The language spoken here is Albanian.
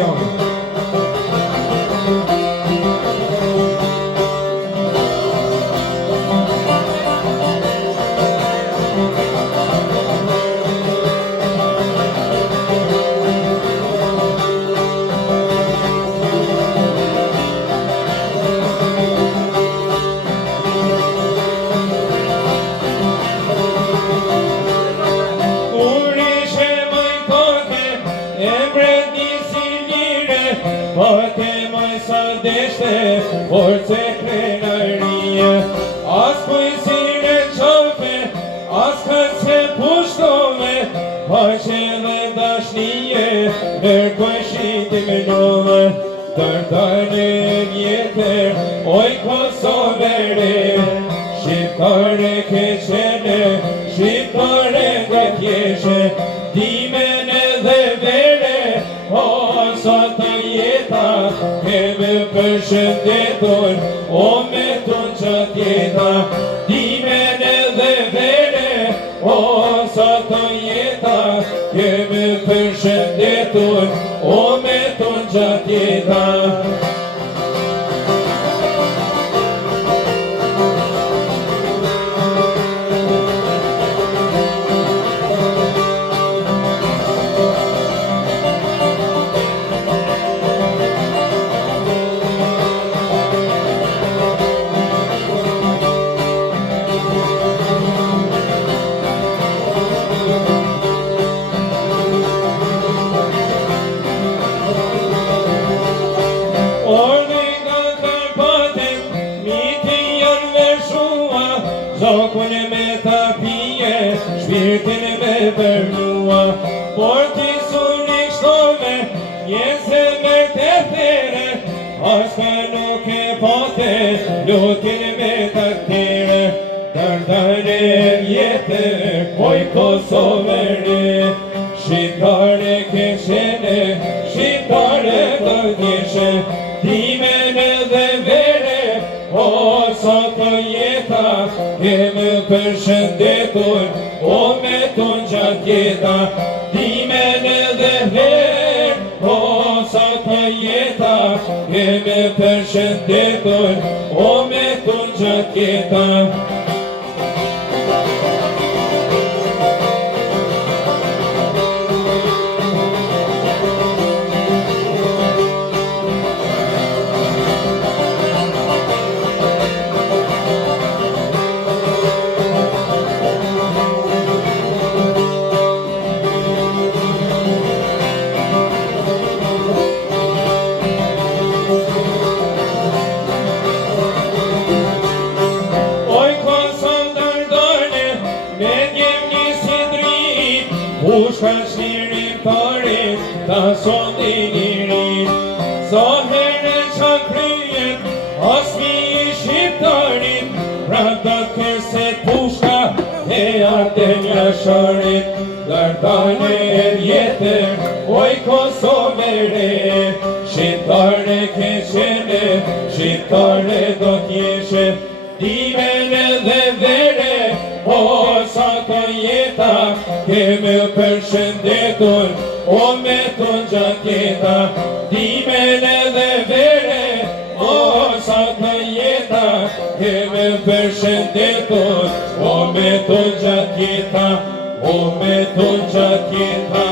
emisionit. Por se krenarie, as pojësire qofe, as këtë se pushtove, paqeve dashnije, nërkoj shitim njove, tërtane vjetër, oj Kosovere, shqiptare keqene, shqiptare dhe tjeshe, dimene dhe vere, o sot të jeta, keme përshëndetur, o me ton qatë jeta, dimene dhe vere, o sot të jeta, keme përshëndetur, o me ton qatë jeta. Zokun me ta pije, shpirtin me përnua, por ti suni shtove, njëse me të there, aska nuk e pote, lutin me ta këtire, tërtane vjetër, oj Kosovere, shqiptare keqene, shqiptare të tjeshe, dimene dhe vere, o sot të jeta, keme përshëndetur, o me ton gjatë jeta, dimene dhe ver, o sot të jeta, keme përshëndetur, o me ton gjatë jeta. Pushka shnirin parin, ta sondin i rin, sa herë qa kryen, asmi i shqiptarin, prata këset pushka, e arten jasharin, dërtane e vjetër, oj Kosovere, shqiptare keqene, shqiptare do tjeshe, dimene dhe vere, o sa të jeta, keme përshëndetur, o me ton gjatë jeta, dimene dhe vere, o sa të jeta, keme përshëndetur, o me ton gjatë jeta, o me ton gjatë jeta.